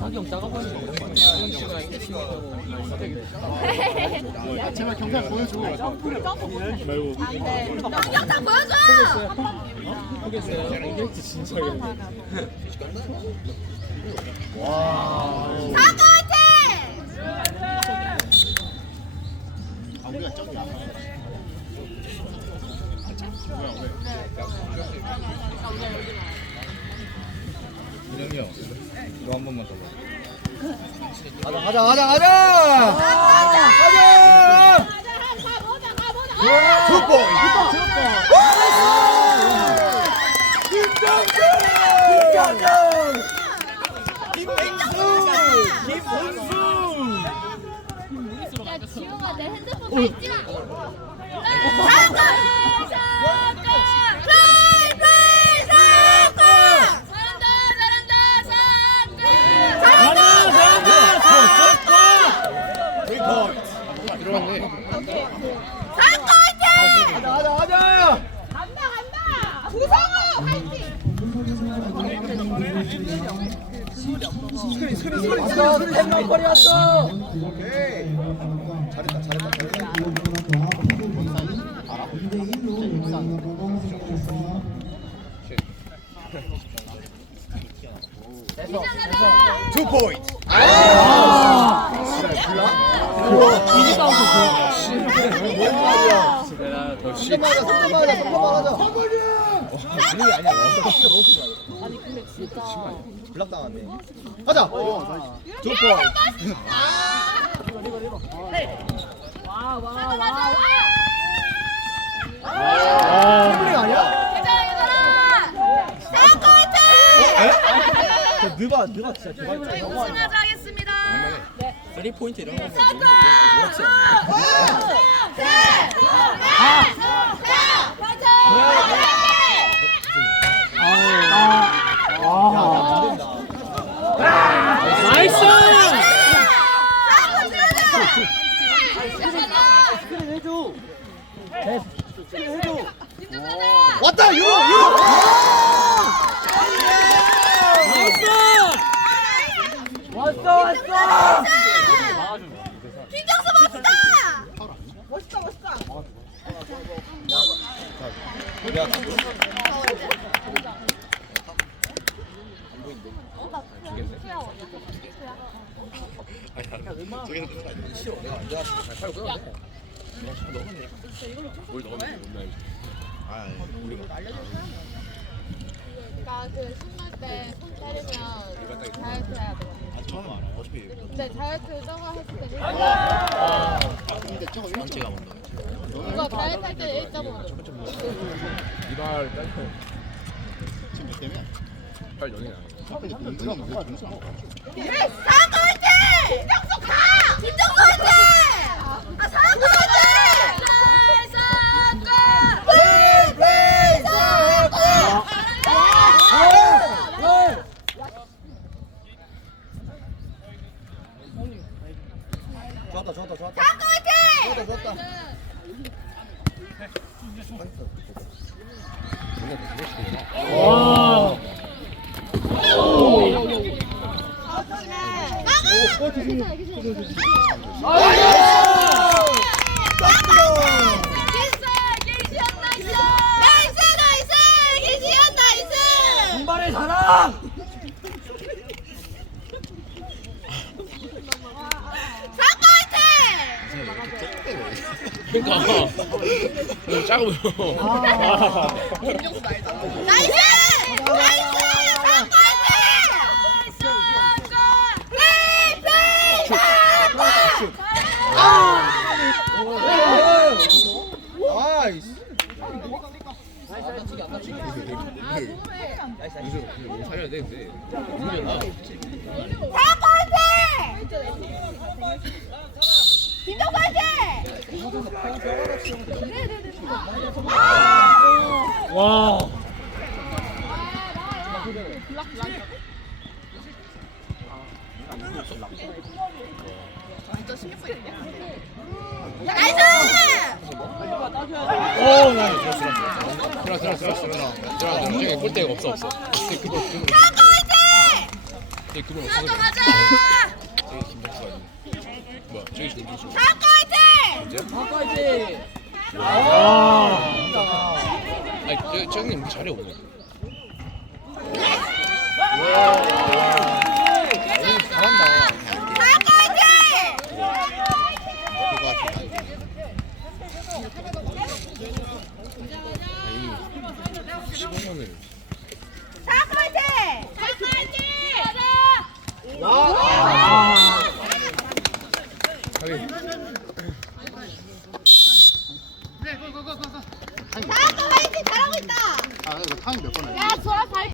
하경 작아 보이는 거 오랜만이야. 제발 경찰 보여줘. 말고 영상 보여줘! 포기했어요. 이게 진짜 그래. 사과 화이팅! 아 우리가 저기야. 형, 이거 한 번만 더. 가자 가자 가자 가자 가자 슈퍼 김정준 김정준 김원수 야, 지용아, 내 핸드폰 다 있지 마! 화이팅! 가자 가자 포인트. 이지 싸움 뭔 말이야 너 씨. 손만 하자 손만 하자 손만 하자 분위기 아니야. 블락 당한대 가자 두 포인트 트리블링 아니야? 사과 화이팅! 저 느가 느가 진짜 저희 우승하자. 3 포인트 이런 거. 나이스! 김종선아! 왔다 유로 유로 나이스! 왔어 왔어 김정수 멋있다! 멋있다 멋있다. 그러니까 그 신날 때손 때리면 다이어트 해야 돼. 처음 알아. 어차피. 근데 다이어트 저거 했을 때 근데 저거 전체가 먼저. 이거 다이어트 할때 1.5. 이발 딸 지금 몇 대면? 빨리 연예인 아니야. 누가 누가 누가 점수 안 먹어? 사과 화이팅! 김정수 가! 김정수 화이팅! 아 화이팅! 사과! 플레이 사과! 좋았다 좋았다 좋았다 화이팅! 좋았다 좋았다 공발의 사랑! 그러니까 너무 작아 보여. 나이스! 나이스! 사과 화이팅! 사과! 플레이 플레이 사과! 아이씨 요즘 뭐 살려야 되는데. 문제나. 사과 화이팅! 김정 화이팅! 네네네. 아! 와. 오, 나 들었어. 들어 들어 들어 들어. 들어 움직이 골대가 없어 없어. 근데 그거 그거. 가고 이제. 근데 그거 없어. 가자 가자. 가까이지! 아. 아니, 저, 저님 자리 없네. 와.